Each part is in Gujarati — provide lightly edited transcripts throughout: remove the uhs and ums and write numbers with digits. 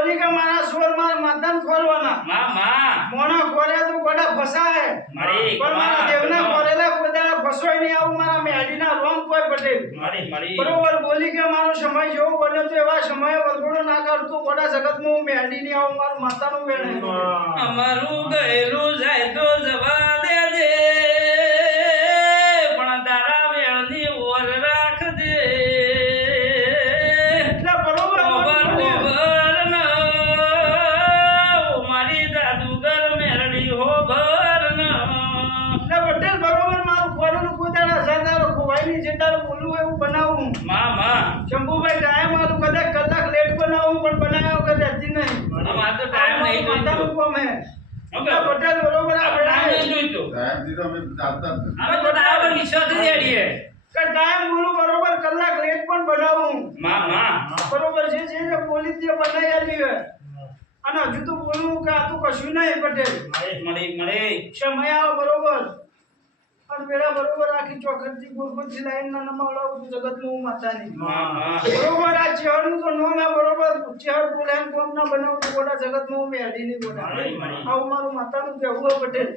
બોલી કે મારા સોર મારા માતાને ખોલવાના મોણા ખોલે તો ગોડા ફસાય પણ મારા દેવના ખોલેલા ગોડા ફસોય નહીં આવું મારા મેડીના રોંગ કોઈ પટેલ બરોબર બોલી કે મારો સમય જેવો બન્યો તો એવા સમયે વરઘોડો ના કરતો ગોડા જગતમાં હું મેડી નહીં આવું મારું માતાનું વેણ અમારું ગયેલું જાય તો જવા દેજે પણ તારા વેણની ઓર રાખજે એટલે બરોબર મારી જાદુગર મેરડી હો ભર એટલે પટેલ બરોબર મારું ખોલેલું ગોદાડા સાદારો ખોવાઈની જેટા로 બોલું એવું બનાવું શંભુભાઈ ટાઈમ આલું કદાચ કલાક લેટ બનાવું પણ બનાવ્યો કદાચ નહીં અમાર તો ટાઈમ નહીં માતાનું કોમ હે પટેલ બરોબર આ ટાઈમ નહીં જોઈતો ટાઈમ દીધો અમે ચાલતા જ અમે તો ટાઈમ પર વિશ્વાસ જ રેડીએ કે ટાઈમ બોલું બરોબર કલાક લેટ પણ બનાવું બરોબર છે જે પોલીસ જે બનાવી આલી હે અને હજુ તો બોલું કે આ તો કશું નહીં પટેલ મળે સમય આવો બરોબર અને પેલા બરોબર આખી ચોખટથી ગુરગુરથી લાઈનના નમાવડાવું જગતનું હું માતાની બરોબર આ ચેહરનું તો નોમ હે બરોબર ચેહર બોલાન કોમ ના બનાવું તો ગોડા જગતનું હું મેડીની ગોડા આવું મારું માતાનું કહેવું હે પટેલ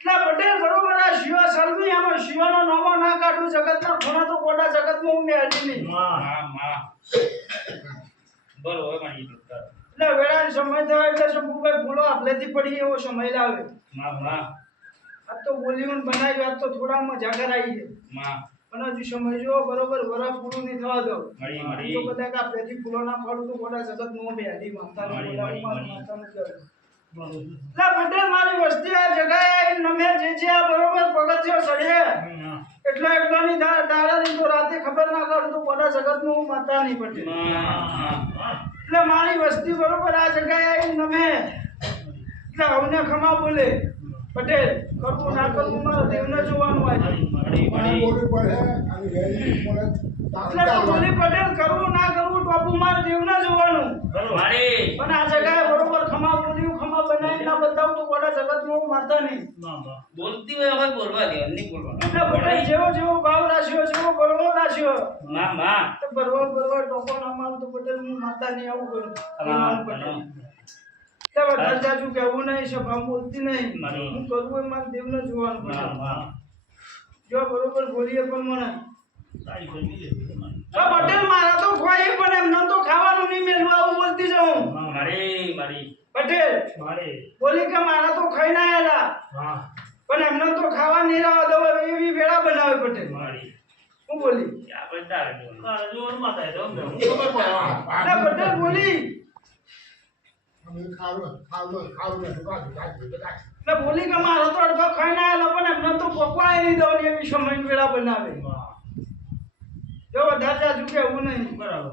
એટલે પટેલ બરોબર આ શિવા સલમી આમાં શિવાનો નોમો ના કાઢું જગતના ખૂણા તો ગોડા જગતનું હું મેડીની બરોબર મારી એટલે વેળાનો સમય થયો એટલે શંભુભાઈ ભૂલો આપલેથી પડી એવો સમય લાવે આ તો બોલીવન બનાવ્યું આજ તો થોડામાં જાગર આવી છે પણ હજુ સમય જો બરોબર વરા પૂરું નહીં થવા દો તો કદાચ આ પેથી ફૂલો ના ફાડું તો ગોડા જગત નો બેડી માતાનું માતાનું પટેલ મારી વસ્તી આ જગાએ આવી નમે જે છે આ બરોબર પગથિયો સળે એટલાની દાડાની તો રાતે ખબર ના કરું તો ગોડા જગત નું માતા નહીં પટેલ એટલે મારી વસ્તી બરોબર આ જગાએ આવી નમે એટલે હવને ખમા બોલે પટેલ કરવું ના કરવું મારા દેવને જોવાનું આજે એટલે બોલી પટેલ કરવું ના કરવું ટોપું મારા દેવને જોવાનું પણ આ જગાએ બરોબર ખમા બોલ્યું ખમા બનાવી ના બતાવું તો ગોડા જગતમાં હું માતા નહીં બોલતી હોય હવે બોલવા દે નહીં બોલવાનું એટલે પટેલ જેવો જેવો ભાવ રાખ્યો જેવો બરોબર રાખ્યો તો બરોબર ટોપો ના મારું તો પટેલ હું માતા નહીં આવું કરું પટેલ બધા જાજુ કહેવું નહીં સભા બોલતી નહીં હું કરવું એ મારા દેવને જોવાનું પડે જો બરોબર બોલીએ પણ મને પટેલ મારા તો ખોઈ પણ એમને તો ખાવાનું નહીં મેળવું આવું બોલતી જાઉં પટેલ બોલી કે મારા તો ખાઈ ના આયેલા પણ એમને તો ખાવા નહીં લાવવા દો એવી વેળા બનાવે પટેલ હું બોલી પટેલ બોલી બોલી કે મારો તો અડધો ખાઈ ના આવેલો પણ એમને તો પકવાય નહીં દઉં એવી સમય વેળા બનાવે જો વધારે જાજુ કે એવું નહીં બરાબર